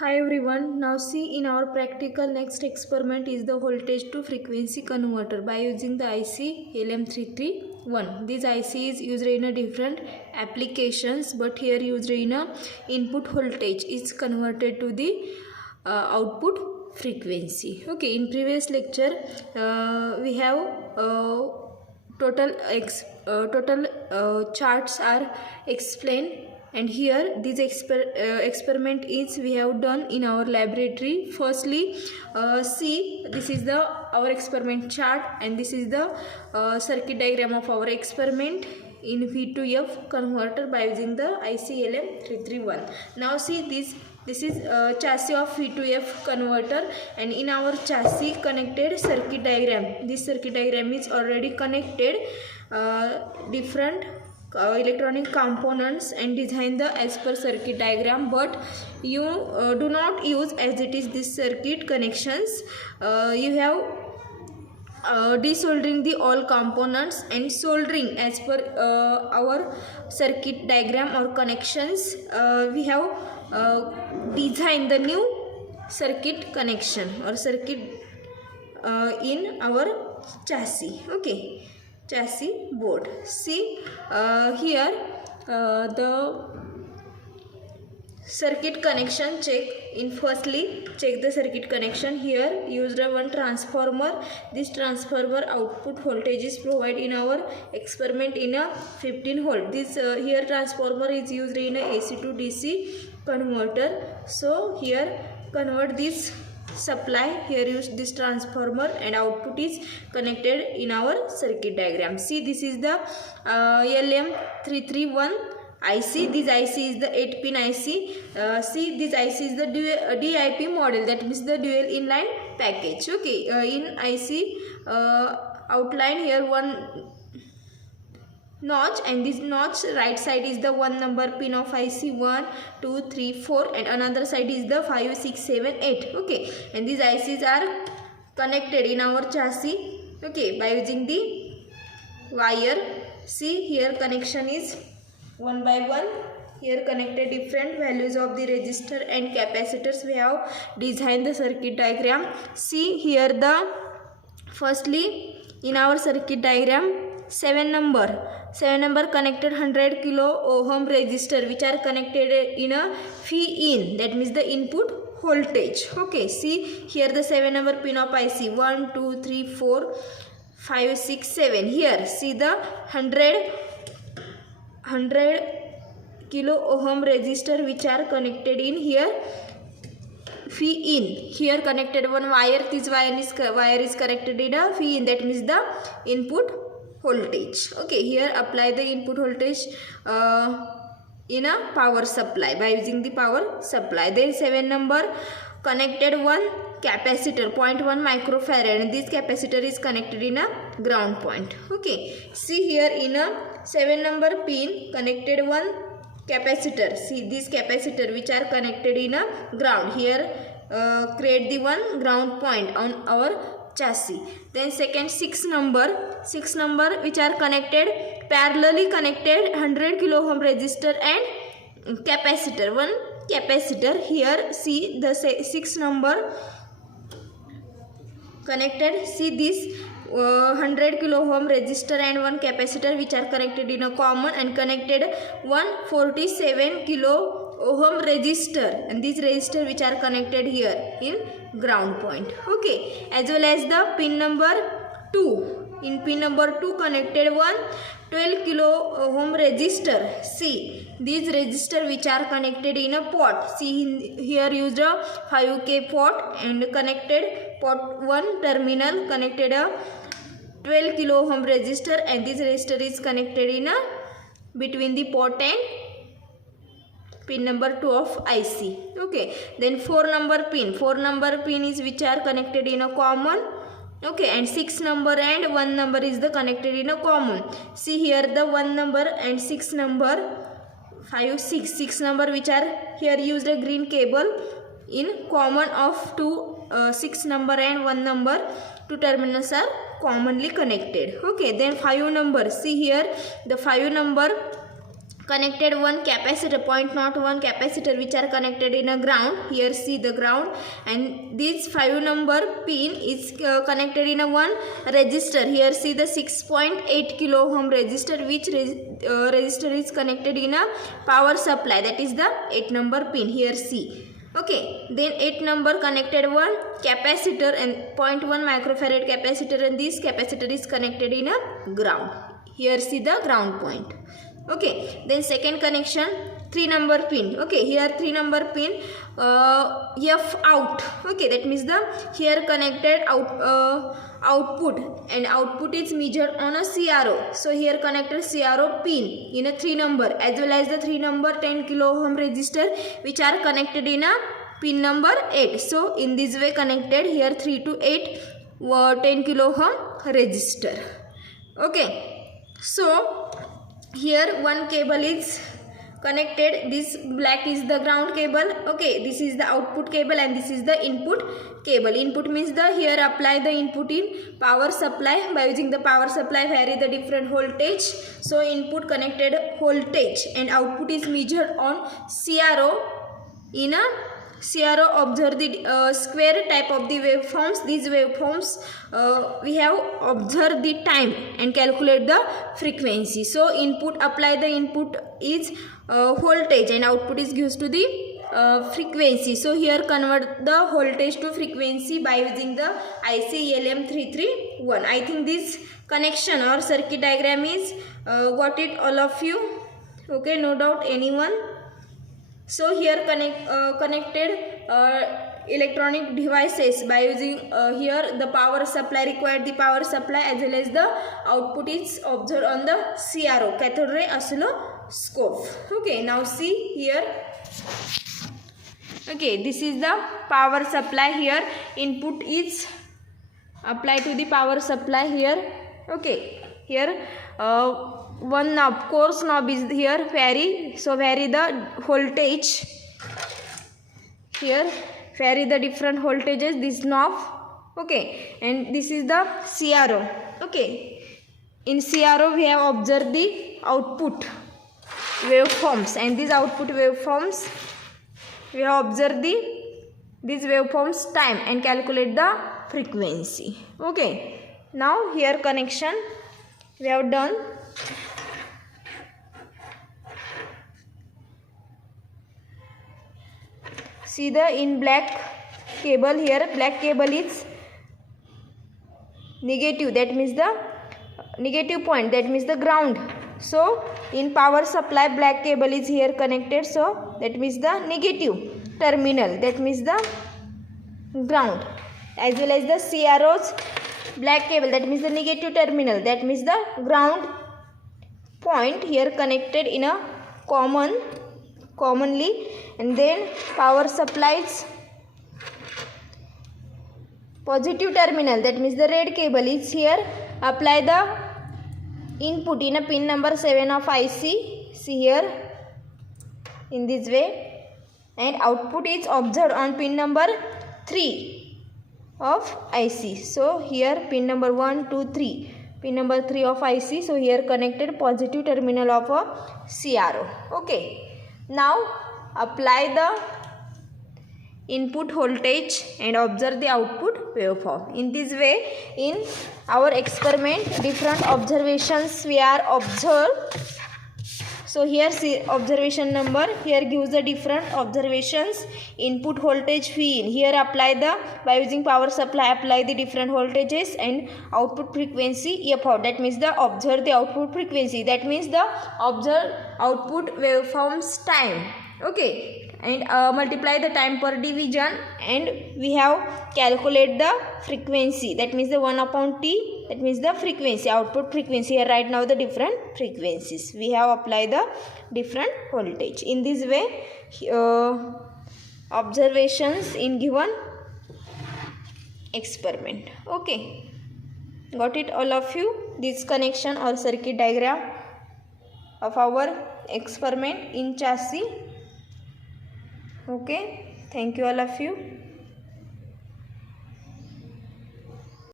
Hi everyone, now see in our practical next experiment is the voltage to frequency converter by using the IC LM331. This IC is used in a different applications, but here used in a input voltage is converted to the output frequency. Okay, in previous lecture we have total charts are explained, and here this experiment is we have done in our laboratory. Firstly, see, this is the our experiment chart, and this is the circuit diagram of our experiment in V2F converter by using the ICLM331. Now see this is chassis of V2F converter, and in our chassis connected circuit diagram. This circuit diagram is already connected different electronic components and design the as per circuit diagram, but you do not use as it is this circuit connections. You have desoldering the all components and soldering as per our circuit diagram or connections. We have designed the new circuit connection or circuit in our chassis. Okay, chassis board. See here the circuit connection check. In firstly check the circuit connection. Here used one transformer. This transformer output voltage is provided in our experiment in a 15 volt. This here transformer is used in a AC to DC converter. So here convert this supply, here use this transformer, and output is connected in our circuit diagram. See, this is the LM331 IC. This IC is the 8-pin IC. See, this IC is the DIP model, that means the dual inline package. Okay, in IC outline here one notch, and this notch right side is the 1 number pin of IC 1, 2, 3, 4, and another side is the 5, 6, 7, 8. Okay, and these ICs are connected in our chassis. Okay, by using the wire. See, here connection is one by one. Here connected different values of the resistor and capacitors. We have designed the circuit diagram. See here the firstly in our circuit diagram 7 number connected 100 kilo ohm resistor which are connected in a phi in, that means the input voltage. Okay, see here the 7 number pin of IC 1, 2, 3, 4, 5, 6, 7. Here see the 100 kilo ohm resistor which are connected in here phi in. Here connected one wire. This wire is connected in a phi in, that means the input voltage. Okay, here apply the input voltage in a power supply by using the power supply. Then 7 number connected one capacitor 0.1 microfarad, and this capacitor is connected in a ground point. Okay, see here in a 7 number pin connected one capacitor. See this capacitor which are connected in a ground. Here create the one ground point on our chassis. Then second 6 number which are connected parallelly connected 100 kilo ohm resistor and capacitor, one capacitor. Here see the 6 number connected. See this 100 kilo ohm resistor and one capacitor which are connected in a common, and connected 147 kilo ohm resistor, and these resistor which are connected here in ground point. Okay, as well as the pin number 2. In pin number 2 connected one 12 kilo ohm resistor. See these resistor which are connected in a pot. See here used a 5K pot, and connected pot 1 terminal connected a 12 kilo ohm resistor, and this resistor is connected in a between the pot and pin number 2 of IC. Okay, then 4 number pin is which are connected in a common. Okay, and 6 number and 1 number is the connected in a common. See here the 1 number and 6 number 5, 6 number which are here used a green cable in common of 6 number and 1 number. 2 terminals are commonly connected. Okay, then 5 number. See here the 5 number connected one capacitor, 0.01 capacitor which are connected in a ground. Here see the ground, and this 5 number pin is connected in a one resistor. Here see the 6.8 kilo ohm resistor, which resistor is connected in a power supply, that is the 8 number pin. Here see. Okay, then 8 number connected one capacitor and 0.1 microfarad capacitor, and this capacitor is connected in a ground. Here see the ground point. Okay, then second connection, 3 number pin. Okay, here 3 number pin, F out. Okay, that means the here connected output, and output is measured on a CRO. So here connected CRO pin in a 3 number, as well as the 3 number 10 kilo ohm resistor which are connected in a pin number 8. So in this way connected here 3 to 8 10 kilo ohm resistor. Okay, so here one cable is connected. This black is the ground cable. Okay, this is the output cable, and this is the input cable. Input means the here apply the input in power supply. By using the power supply vary the different voltage. So input connected voltage, and output is measured on CRO. In a CRO, observe the square type of the waveforms. These waveforms we have observed the time and calculate the frequency. So input, apply the input is voltage, and output is gives to the frequency. So here convert the voltage to frequency by using the IC LM331. I think this connection or circuit diagram is got it all of you. Okay, no doubt anyone. So here connected electronic devices by using here the power supply, required the power supply, as well as the output is observed on the CRO, cathode ray oscilloscope. Okay, now see here. Okay, this is the power supply. Here input is applied to the power supply here. Okay, here one knob, coarse knob is here, vary. So vary the voltage. Here vary the different voltages, this knob. Okay, and this is the CRO. Okay, in CRO we have observed the output waveforms, and these output waveforms we have observed these waveforms time and calculate the frequency. Okay, now here connection we have done. See the in black cable, here black cable is negative, that means the negative point, that means the ground. So in power supply black cable is here connected, so that means the negative terminal, that means the ground, as well as the CRO's black cable, that means the negative terminal, that means the ground point here connected in a commonly, and then power supplies positive terminal, that means the red cable is here, apply the input in a pin number 7 of IC, see here in this way, and output is observed on pin number 3 of IC. So here pin number 1, 2, 3, pin number 3 of IC, so here connected positive terminal of a CRO. Okay, now apply the input voltage and observe the output waveform. In this way, in our experiment different observations we are observed. So here see observation number, here gives the different observations. Input voltage V in, here apply the, by using power supply apply the different voltages, and output frequency F out, that means the observe the output frequency, that means the observe output waveforms time. Okay, and multiply the time per division, and we have calculate the frequency, that means the 1 upon T, that means the frequency, output frequency. Here right now the different frequencies we have applied the different voltage. In this way observations in given experiment. Okay, got it all of you? This connection or circuit diagram of our experiment in chassis. Okay, thank you all of you.